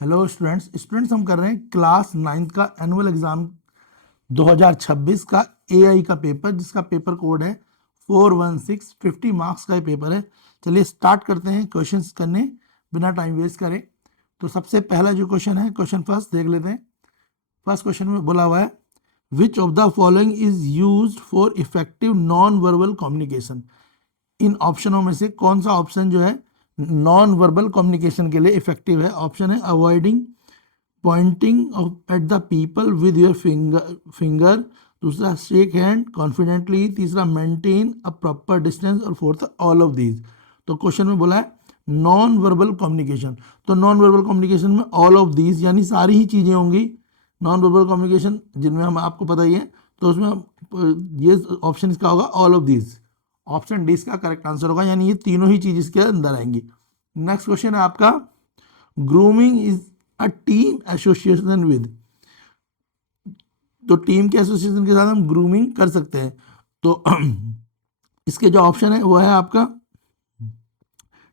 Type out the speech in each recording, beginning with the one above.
Hello students हम कर रहे हैं क्लास 9th का एनुअल एग्जाम 2026 का एआई का पेपर, जिसका पेपर कोड है 416। 50 मार्क्स का ये पेपर है। चलिए स्टार्ट करते हैं क्वेश्चंस करने बिना टाइम वेस्ट करें। तो सबसे पहला जो क्वेश्चन है, क्वेश्चन फर्स्ट देख लेते हैं। फर्स्ट क्वेश्चन में बोला हुआ है, which of the following is used for effective non verbal communication. इन ऑप्शनों में से कौन सा ऑप्शन जो है नॉन वर्बल कम्युनिकेशन के लिए इफेक्टिव है? ऑप्शन है avoiding Poynting at the people with your finger, दूसरा शेक हैंड कॉन्फिडेंटली, तीसरा मेंटेन अ प्रॉपर डिस्टेंस, और फोर्थ ऑल ऑफ दीज। तो क्वेश्चन में बोला है नॉन वर्बल कम्युनिकेशन, तो नॉन वर्बल कम्युनिकेशन में ऑल ऑफ दीज यानी सारी ही चीज़ें होंगी नॉन वर्बल कम्युनिकेशन, जिनमें हम आपको पता ही है। तो उसमें ये ऑप्शन इसका होगा all of these. Option D इसका करेक्ट आंसर होगा, यानी ये तीनों ही चीज इसके अंदर आएंगी। नेक्स्ट क्वेश्चन है आपका, grooming is a team association with. तो टीम के एसोसिएशन के साथ हम ग्रूमिंग कर सकते हैं। तो इसके जो ऑप्शन है वो है आपका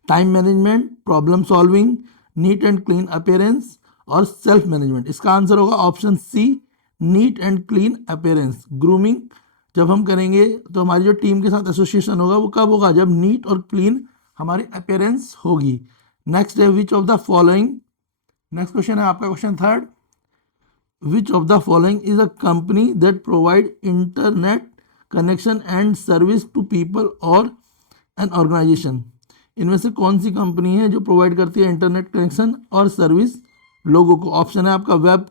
time management, problem solving, neat and clean appearance और सेल्फ मैनेजमेंट। इसका आंसर होगा option C, neat and clean appearance. Grooming जब हम करेंगे तो हमारी जो टीम के साथ एसोसिएशन होगा वो कब होगा? जब नीट और क्लीन हमारी अपीयरेंस होगी। नेक्स्ट है which of the following. Next question है आपका question third, which of the following is a company that provide internet connection and service to people और एन ऑर्गेनाइजेशन। इनमें से कौन सी कंपनी है जो प्रोवाइड करती है इंटरनेट कनेक्शन और सर्विस लोगों को? ऑप्शन है आपका web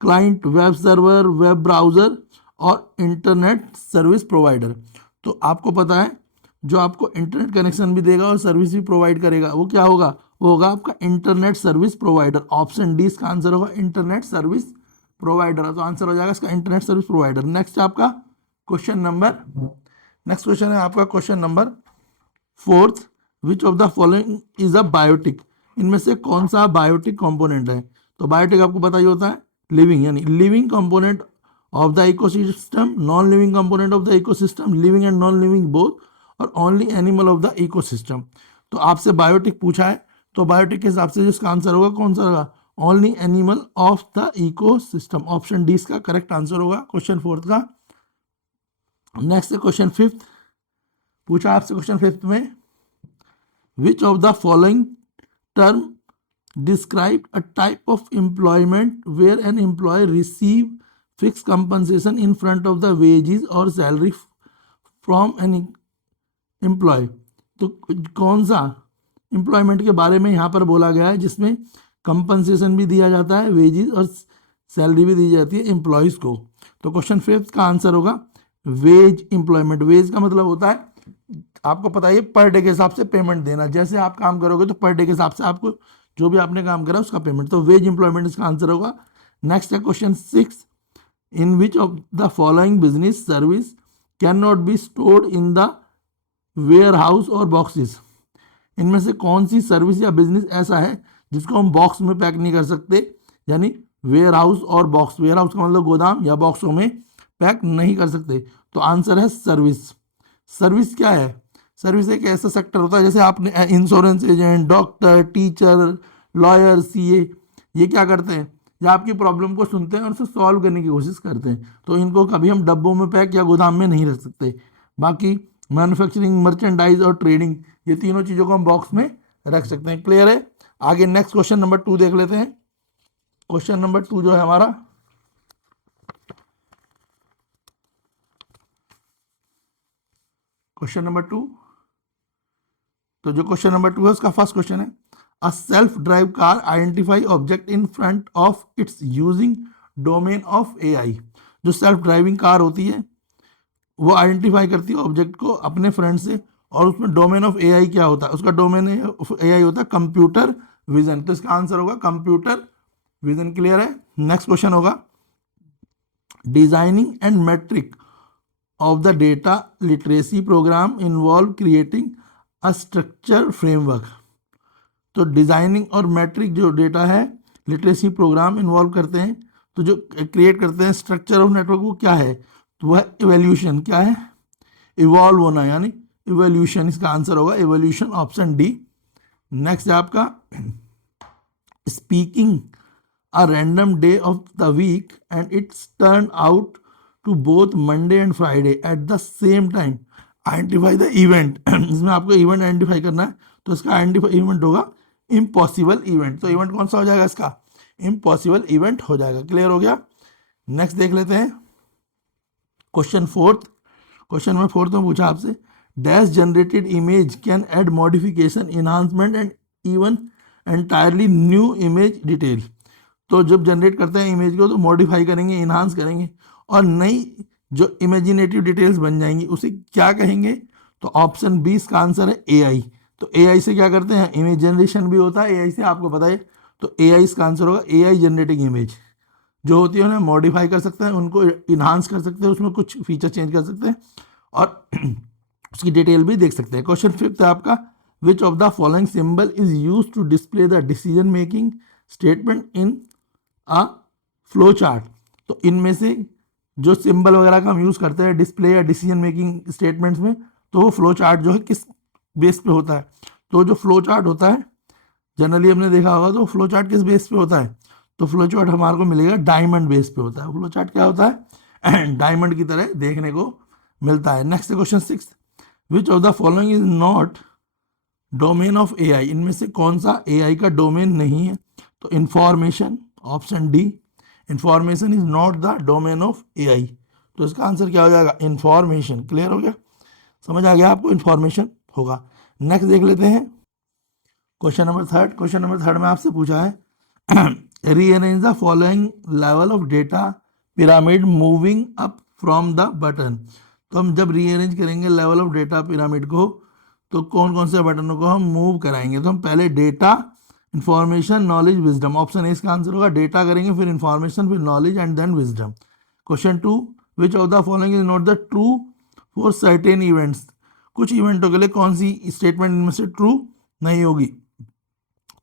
client, web server, web browser और इंटरनेट सर्विस प्रोवाइडर। तो आपको पता है जो आपको इंटरनेट कनेक्शन भी देगा और सर्विस भी प्रोवाइड करेगा वो क्या होगा? वो होगा आपका internet service provider. Option D इसका आंसर होगा इंटरनेट सर्विस प्रोवाइडर। तो आंसर हो जाएगा इसका इंटरनेट सर्विस प्रोवाइडर। नेक्स्ट आपका क्वेश्चन नंबर, नेक्स्ट क्वेश्चन है आपका question number fourth, which of the following is a biotic. इनमें से कौन सा बायोटिक कंपोनेंट है? तो बायोटिक आपको पता ही होता है लिविंग, यानी living component of the ecosystem, non living component of the ecosystem, living and non living both, और only animal of the ecosystem. तो आपसे बायोटिक पूछा है, तो बायोटिक के हिसाब से जिसका आंसर होगा कौन सा होगा? Only animal of the ecosystem. Option D इसका करेक्ट आंसर होगा क्वेश्चन फोर्थ का। नेक्स्ट क्वेश्चन फिफ्थ पूछा आपसे, क्वेश्चन फिफ्थ में विच of the following term describe a type of employment where an employee receive fixed compensation in front of the wages or salary from an employee। तो कौन सा employment के बारे में यहाँ पर बोला गया है जिसमें कंपनसेशन भी दिया जाता है, वेजेस और सैलरी भी दी जाती है एम्प्लॉयज़ को? तो क्वेश्चन फिफ्थ का आंसर होगा वेज एम्प्लॉयमेंट। वेज का मतलब होता है, आपको पता है पर डे के हिसाब से पेमेंट देना। जैसे आप काम करोगे तो पर डे के हिसाब से आपको जो भी आपने काम करा उसका पेमेंट, तो वेज एम्प्लॉयमेंट इसका आंसर होगा। नेक्स्ट है question six, in which of the following business service can not be stored in the warehouse और बॉक्सेस। इनमें से कौन सी सर्विस या बिजनेस ऐसा है जिसको हम बॉक्स में पैक नहीं कर सकते, यानी वेयर हाउस और बॉक्स, वेयर हाउस का मतलब गोदाम या बॉक्सों में पैक नहीं कर सकते? तो आंसर है सर्विस। सर्विस क्या है? सर्विस एक ऐसा सेक्टर होता है, जैसे आपने insurance agent, doctor, teacher, lawyer, CA, ये क्या करते हैं? या आपकी प्रॉब्लम को सुनते हैं और उसे सॉल्व करने की कोशिश करते हैं। तो इनको कभी हम डब्बों में पैक या गोदाम में नहीं रख सकते। बाकी मैन्युफैक्चरिंग, मर्चेंडाइज और ट्रेडिंग, ये तीनों चीज़ों को हम बॉक्स में रख सकते हैं। क्लियर है? आगे नेक्स्ट क्वेश्चन नंबर 2 देख लेते हैं। क्वेश्चन नंबर 2 जो है हमारा, क्वेश्चन नंबर 2, तो जो क्वेश्चन नंबर 2 है उसका फर्स्ट क्वेश्चन है, a self drive car identify object in front of its using domain of AI. जो सेल्फ ड्राइविंग कार होती है वो आइडेंटिफाई करती है ऑब्जेक्ट को अपने फ्रंट से, और उसमें डोमेन ऑफ एआई क्या होता है? उसका डोमेन एआई होता है कंप्यूटर विजन। तो इसका आंसर होगा कंप्यूटर विजन। क्लियर है? नेक्स्ट क्वेश्चन होगा, designing and metric of the data literacy program involve creating a structure framework. तो डिजाइनिंग और मैट्रिक जो डेटा है लिटरेसी प्रोग्राम इन्वॉल्व करते हैं, तो जो क्रिएट करते हैं स्ट्रक्चर ऑफ नेटवर्क, वो क्या है? तो वह इवोल्यूशन। क्या है? इवॉल्व होना, यानी इवोल्यूशन इसका आंसर होगा इवोल्यूशन, ऑप्शन डी। नेक्स्ट है आपका speaking a random day of the week and it's turned out to both Monday and Friday at the same time. Identify the event. इसमें आपको इवेंट आइडेंटिफाई करना है, तो इसका आइडेंटिफाई इवेंट होगा impossible event. तो इवेंट कौन सा हो जाएगा इसका? इम्पॉसिबल इवेंट हो जाएगा। क्लियर हो गया? नेक्स्ट देख लेते हैं क्वेश्चन फोर्थ। क्वेश्चन में फोर्थ में पूछा आपसे, dash generated image can add modification, enhancement and even entirely new image detail. तो जब जनरेट करते हैं इमेज को तो मॉडिफाई करेंगे, इन्हांस करेंगे और नई जो इमेजिनेटिव डिटेल्स बन जाएंगी उसे क्या कहेंगे? तो ऑप्शन बी इसका आंसर है एआई। तो एआई से क्या करते हैं? इमेज जनरेशन भी होता है एआई से, आपको पता है। तो एआई इसका आंसर होगा। एआई जनरेटिंग इमेज जो होती है उन्हें मॉडिफाई कर सकते हैं, उनको इन्हांस कर सकते हैं, उसमें कुछ फीचर चेंज कर सकते हैं और उसकी डिटेल भी देख सकते हैं। क्वेश्चन फिफ्थ है आपका, which of the following symbol is use to display the decision making statement in a flow chart. तो इनमें से जो सिंबल वगैरह का हम यूज़ करते हैं डिस्प्ले या डिसीजन मेकिंग स्टेटमेंट्स में, तो वो फ्लो चार्ट जो है किस बेस पे होता है? तो जो फ्लो चार्ट होता है जनरली हमने देखा होगा, तो फ्लो चार्ट किस बेस पे होता है? तो फ्लो चार्ट हमारे को मिलेगा डायमंड बेस पे होता है। फ्लो चार्ट क्या होता है? डायमंड की तरह देखने को मिलता है। Next question six, which of the following is not domain of AI. इनमें से कौन सा एआई का डोमेन नहीं है? तो information, option D, information is not the domain of AI. तो इसका आंसर क्या हो जाएगा? इंफॉर्मेशन। क्लियर हो गया? समझ आ गया आपको? इंफॉर्मेशन होगा। नेक्स्ट देख लेते हैं question number third. Question number third में आपसे पूछा है, rearrange the following level of data pyramid moving up from the button. तो हम जब रीअरेंज करेंगे लेवल ऑफ डेटा पिरामिड को, तो कौन कौन से बटनों को हम मूव कराएंगे? तो हम पहले data, information, knowledge, wisdom. Option A इसका आंसर होगा। डेटा करेंगे, फिर इंफॉर्मेशन, फिर knowledge and then wisdom. Question two, which of the following is not the true for certain events. कुछ इवेंटों के लिए कौन सी स्टेटमेंट इनमें से ट्रू नहीं होगी?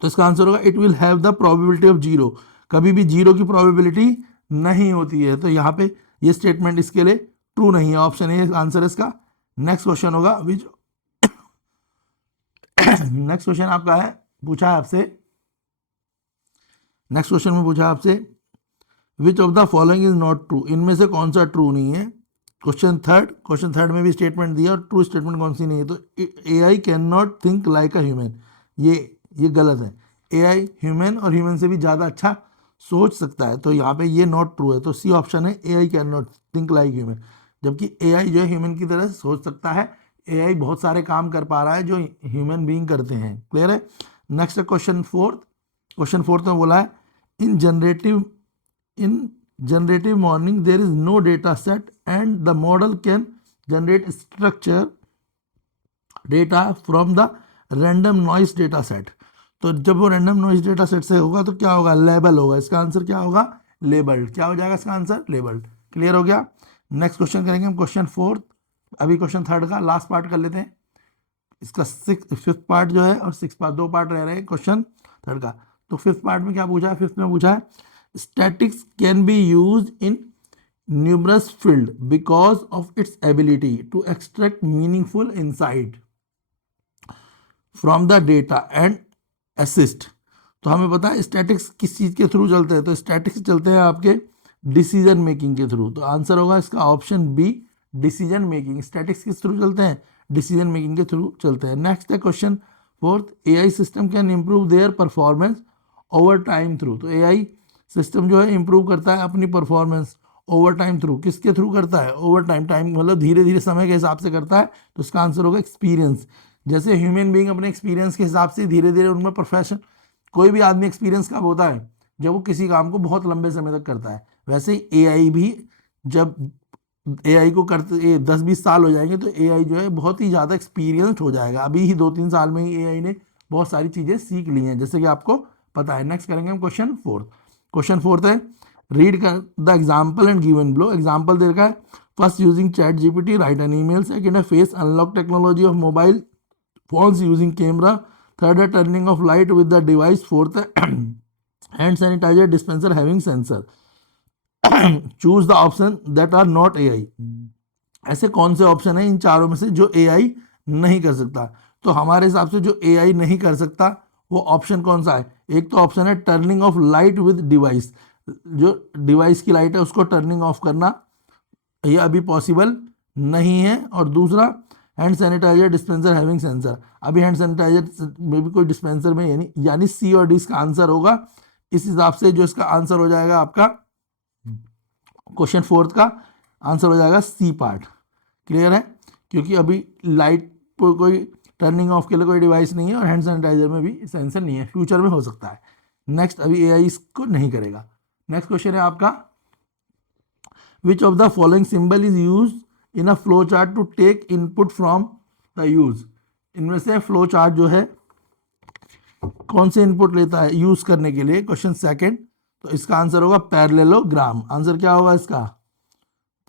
तो इसका आंसर होगा, it will have the probability of zero. कभी भी जीरो की प्रोबेबिलिटी नहीं होती है, तो यहाँ पे ये स्टेटमेंट इसके लिए ट्रू नहीं है। ऑप्शन ए आंसर है इसका। नेक्स्ट क्वेश्चन होगा, विच नेक्स्ट क्वेश्चन आपका है, पूछा है आपसे, नेक्स्ट क्वेश्चन में पूछा आपसे, विच of the following is not true. इनमें से कौन सा ट्रू नहीं है? क्वेश्चन थर्ड में भी स्टेटमेंट दिया और ट्रू स्टेटमेंट कौन सी नहीं है? तो AI can not think like a human. ये गलत है। एआई ह्यूमन और ह्यूमन से भी ज़्यादा अच्छा सोच सकता है, तो यहाँ पे ये नॉट ट्रू है। तो सी ऑप्शन है, AI can not think like human. जबकि एआई जो है ह्यूमन की तरह सोच सकता है। एआई बहुत सारे काम कर पा रहा है जो ह्यूमन बीइंग करते हैं। क्लियर है? Next question fourth. Question fourth में बोला है, in generative morning there is no data set and the model can generate structure data from the random noise data set. तो जब वो रैंडम नॉइस डेटा सेट से होगा तो क्या होगा? लेबल होगा। इसका आंसर क्या होगा? लेबल्ड। क्या हो जाएगा इसका आंसर? लेबल्ड। क्लियर हो गया? नेक्स्ट क्वेश्चन करेंगे हम क्वेश्चन फोर्थ। अभी क्वेश्चन थर्ड का लास्ट पार्ट कर लेते हैं। इसका फिफ्थ पार्ट जो है और सिक्स पार्ट, दो पार्ट रह रहे हैं क्वेश्चन थर्ड का। तो फिफ्थ पार्ट में क्या पूछा है? फिफ्थ में पूछा है, statics can be use in numerous field because of its ability to extract meaningful insight from the data and assist. तो हमें पता है स्टैटिक्स किस चीज़ के थ्रू चलते हैं? तो स्टैटिक्स चलते हैं आपके डिसीजन मेकिंग के थ्रू। तो आंसर होगा इसका option B, decision making. Statics किस थ्रू चलते हैं? डिसीजन मेकिंग के थ्रू चलते हैं। नेक्स्ट है question fourth, AI system can improve their performance over time through. तो एआई सिस्टम जो है इंप्रूव करता है अपनी परफॉर्मेंस ओवर टाइम थ्रू। किसके थ्रू करता है? Over time. टाइम मतलब धीरे धीरे समय के हिसाब से करता है। तो इसका आंसर होगा एक्सपीरियंस। जैसे ह्यूमन बीइंग अपने एक्सपीरियंस के हिसाब से धीरे धीरे उनमें प्रोफेशन, कोई भी आदमी एक्सपीरियंस कब होता है? जब वो किसी काम को बहुत लंबे समय तक करता है। वैसे ही एआई भी, जब एआई को करते 10-20 साल हो जाएंगे तो एआई जो है बहुत ही ज़्यादा एक्सपीरियंस्ड हो जाएगा। अभी ही 2-3 साल में ही एआई ने बहुत सारी चीज़ें सीख ली हैं, जैसे कि आपको पता है। नेक्स्ट करेंगे हम क्वेश्चन फोर्थ। क्वेश्चन फोर्थ है, read the example and given below. Example दे रखा है, first using chat GPT, write an email. Second है face unlock technology of mobile phones using camera. Third है turning off light with the device. Fourth है hand sanitiser dispenser having sensor. Choose the option that are not AI. ऐसे कौन से option है इन चारों में से जो एआई नहीं कर सकता? तो हमारे हिसाब से जो एआई नहीं कर सकता वो ऑप्शन कौन सा है? एक तो ऑप्शन है turning off light with device, जो डिवाइस की लाइट है उसको टर्निंग ऑफ करना, ये अभी पॉसिबल नहीं है। और दूसरा hand sanitiser dispenser having sensor, अभी हैंड सैनिटाइजर में भी कोई डिस्पेंसर में यानी सी और डी इसका आंसर होगा। इस हिसाब से जो इसका आंसर हो जाएगा आपका क्वेश्चन फोर्थ का आंसर हो जाएगा सी पार्ट। क्लियर है, क्योंकि अभी लाइट पर कोई टर्निंग ऑफ के लिए कोई डिवाइस नहीं है और हैंड सैनिटाइजर में भी सेंसर नहीं है, फ्यूचर में हो सकता है। नेक्स्ट, अभी एआई इसको नहीं करेगा। नेक्स्ट क्वेश्चन है आपका which of the following symbol is use in a flow chart to take input from the use. इनमें से फ्लो चार्ट जो है कौन से इनपुट लेता है यूज करने के लिए, क्वेश्चन सेकंड। तो इसका आंसर होगा पैरेललोग्राम। आंसर क्या होगा इसका,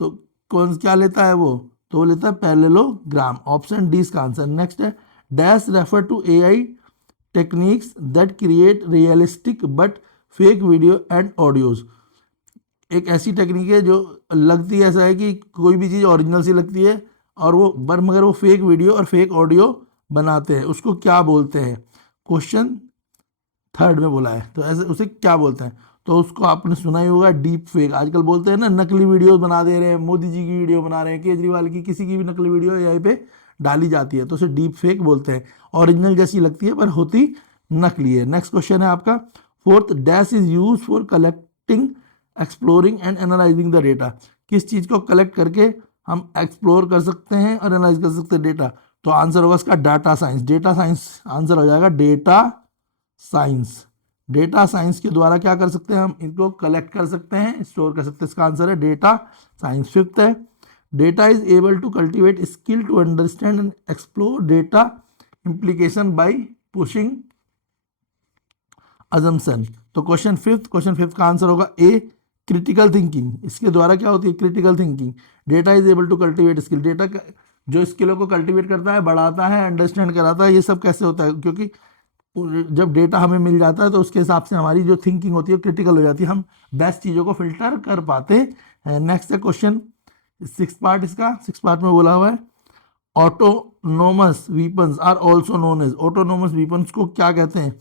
तो कौन क्या लेता है वो, तो वो लेता है पैरेललोग्राम, ऑप्शन डी इसका आंसर। नेक्स्ट है dash refer to AI techniques that create realistic but fake video and audios. एक ऐसी टेक्निक है जो लगती है ऐसा है कि कोई भी चीज़ ओरिजिनल सी लगती है और वो मगर वो फेक वीडियो और फेक ऑडियो बनाते हैं, उसको क्या बोलते हैं, क्वेश्चन थर्ड में बोला है। तो ऐसे उसे क्या बोलते हैं, तो उसको आपने सुना ही होगा डीप फेक। आजकल बोलते हैं ना नकली वीडियो बना दे रहे हैं, मोदी जी की वीडियो बना रहे हैं, केजरीवाल की, किसी की भी नकली वीडियो यहीं पे डाली जाती है तो उसे डीप फेक बोलते हैं। ओरिजिनल जैसी लगती है पर होती नकली है। नेक्स्ट क्वेश्चन है आपका fourth dash is use for collecting exploring and analysing the data. किस चीज़ को कलेक्ट करके हम एक्सप्लोर कर सकते हैं और एनालाइज कर सकते हैं डेटा, तो आंसर होगा इसका data science. Data science answer हो जाएगा डेटा साइंस। डेटा साइंस के द्वारा क्या कर सकते हैं हम इनको कलेक्ट कर सकते हैं, स्टोर कर सकते हैं, इसका आंसर है डेटा साइंस। फिफ्थ है data is able to cultivate skill to understand and explore data implication by pushing assumption. तो क्वेश्चन फिफ्थ का आंसर होगा ए क्रिटिकल थिंकिंग। इसके द्वारा क्या होती है critical thinking. Data is able to cultivate skill, data जो स्किलों को कल्टिवेट करता है, बढ़ाता है, अंडरस्टैंड कराता है, ये सब कैसे होता है, क्योंकि जब डेटा हमें मिल जाता है तो उसके हिसाब से हमारी जो थिंकिंग होती है क्रिटिकल हो जाती है, हम बेस्ट चीज़ों को फिल्टर कर पाते हैं। नेक्स्ट है क्वेश्चन सिक्स पार्ट, इसका सिक्स पार्ट में बोला हुआ है autonomous weapons are also known as. Autonomous weapons को क्या कहते हैं,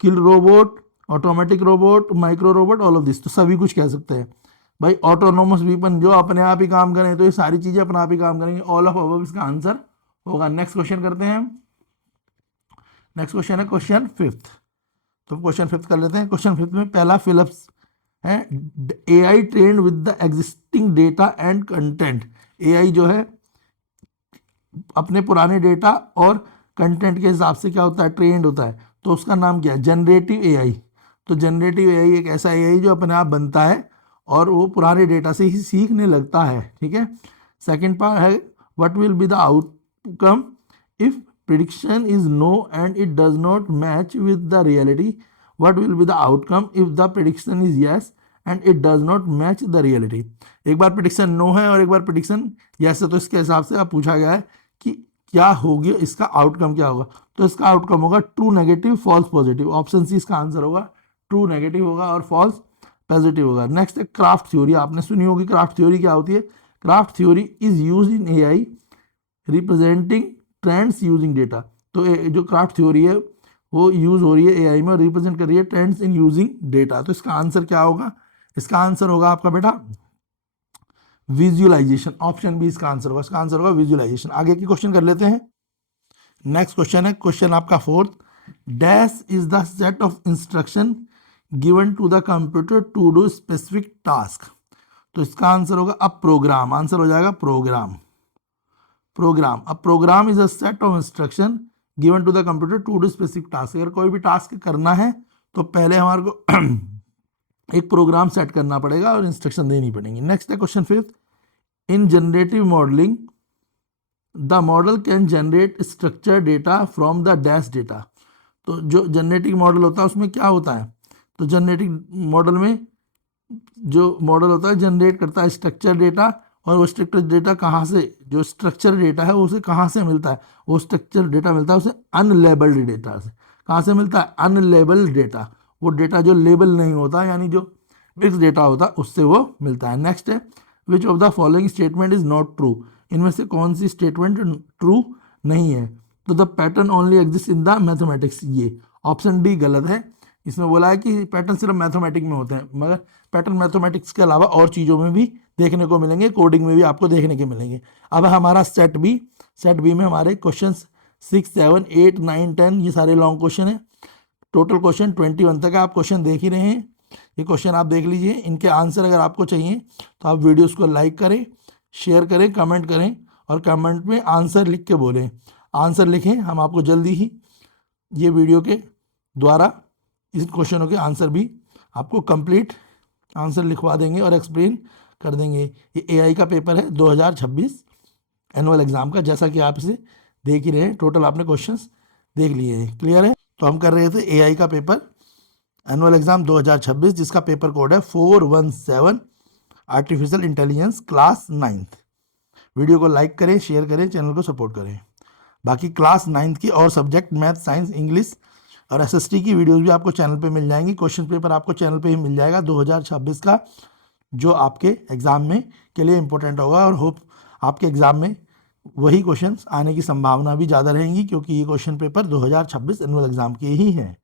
kill robot, automatic robot, micro robot, all of this, तो सभी कुछ कह सकते हैं भाई। ऑटोनोमस वीपन जो अपने आप ही काम करें, तो ये सारी चीज़ें अपने आप ही काम करेंगे, ऑल ऑफ अबव इसका आंसर होगा। नेक्स्ट क्वेश्चन करते हैं, नेक्स्ट क्वेश्चन है क्वेश्चन फिफ्थ। तो क्वेश्चन फिफ्थ कर लेते हैं। क्वेश्चन फिफ्थ में पहला फिलिप्स है AI trend with the existing data and content. AI जो है अपने पुराने डेटा और कंटेंट के हिसाब से क्या होता है ट्रेंड होता है, तो उसका नाम क्या है जनरेटिव एआई। तो जनरेटिव एआई एक ऐसा एआई जो अपने आप बनता है और वो पुराने डेटा से ही सीखने लगता है, ठीक है। सेकंड पार्ट है what will be the outcome if prediction is no and it does not match with the reality. What will be the outcome if the prediction is yes and it does not match the reality. एक बार prediction no है और एक बार prediction yes है, तो इसके हिसाब से आप पूछा गया है कि क्या होगी, इसका आउटकम क्या होगा, तो इसका आउटकम होगा true negative false positive. Option C इसका आंसर होगा, ट्रू नेगेटिव होगा और फॉल्स पॉजिटिव होगा। नेक्स्ट है क्राफ्ट थ्योरी, आपने सुनी होगी क्राफ्ट थ्योरी क्या होती है। Graph theory is use in AI representing trends using data. तो जो क्राफ्ट थ्योरी है वो यूज हो रही है एआई में और रिप्रेजेंट कर रही है ट्रेंड्स इन यूजिंग डेटा। तो इसका आंसर क्या होगा, इसका आंसर होगा आपका बेटा विजुअलाइजेशन। ऑप्शन बी इसका आंसर होगा, इसका आंसर होगा विजुअलाइजेशन। आगे की क्वेश्चन कर लेते हैं। नेक्स्ट क्वेश्चन है क्वेश्चन आपका fourth dash is the set of instruction given to the computer to do specific task. तो इसका आंसर होगा अ प्रोग्राम। आंसर हो जाएगा program. Program, a program is a set of instruction given to the computer to do specific task. अगर कोई भी task करना है तो पहले हमारे को एक प्रोग्राम सेट करना पड़ेगा और इंस्ट्रक्शन देनी पड़ेगी। नेक्स्ट है question fifth in generative modelling the model can generate structure data from the dash data. तो जो जनरेटिव मॉडल होता है उसमें क्या होता है, तो जनरेटिव मॉडल में जो मॉडल होता है जनरेट करता है स्ट्रक्चर डेटा, और वो स्ट्रक्चर डेटा कहाँ से, जो स्ट्रक्चर डेटा है उसे कहाँ से मिलता है, वो स्ट्रक्चर डेटा मिलता है उसे अनलेबल्ड डेटा से। कहाँ से मिलता है, अनलेबल्ड डेटा, वो डेटा जो लेबल नहीं होता यानी जो मिक्स डेटा होता है उससे वो मिलता है। नेक्स्ट है which of the following statement is not true. इनमें से कौन सी स्टेटमेंट ट्रू नहीं है, तो the pattern only exist in the mathematics. ये ऑप्शन डी गलत है, इसमें बोला है कि पैटर्न सिर्फ मैथमेटिक्स में होते हैं, मगर पैटर्न मैथमेटिक्स के अलावा और चीज़ों में भी देखने को मिलेंगे, कोडिंग में भी आपको देखने के मिलेंगे। अब हमारा सेट बी में हमारे क्वेश्चन 6, 7, 8, 9, 10 ये सारे लॉन्ग क्वेश्चन हैं। टोटल क्वेश्चन 21 तक आप क्वेश्चन देख ही रहे हैं। ये क्वेश्चन आप देख लीजिए, इनके आंसर अगर आपको चाहिए तो आप वीडियोस को लाइक करें, शेयर करें, कमेंट करें और कमेंट में आंसर लिख के बोलें। आंसर लिखें, हम आपको जल्दी ही ये वीडियो के द्वारा इस क्वेश्चनों के आंसर भी आपको कंप्लीट आंसर लिखवा देंगे और एक्सप्लेन कर देंगे। ये एआई का पेपर है 2026 एनुअल एग्जाम का, जैसा कि आप इसे देख ही रहे हैं। टोटल आपने क्वेश्चंस देख लिए हैं, क्लियर है। तो हम कर रहे थे एआई का पेपर एनुअल एग्जाम 2026, जिसका पेपर कोड है 417, artificial intelligence class 9th। Video को लाइक करें, शेयर करें, चैनल को सपोर्ट करें। बाकी क्लास 9th की और सब्जेक्ट मैथ, साइंस, इंग्लिश और एसएसटी की वीडियोस भी आपको चैनल पे मिल जाएंगी। क्वेश्चन पेपर आपको चैनल पे ही मिल जाएगा 2026 का, जो आपके एग्ज़ाम में के लिए इम्पोर्टेंट होगा। और होप आपके एग्ज़ाम में वही क्वेश्चंस आने की संभावना भी ज़्यादा रहेंगी, क्योंकि ये क्वेश्चन पेपर 2026 एनुअल एग्ज़ाम के ही हैं।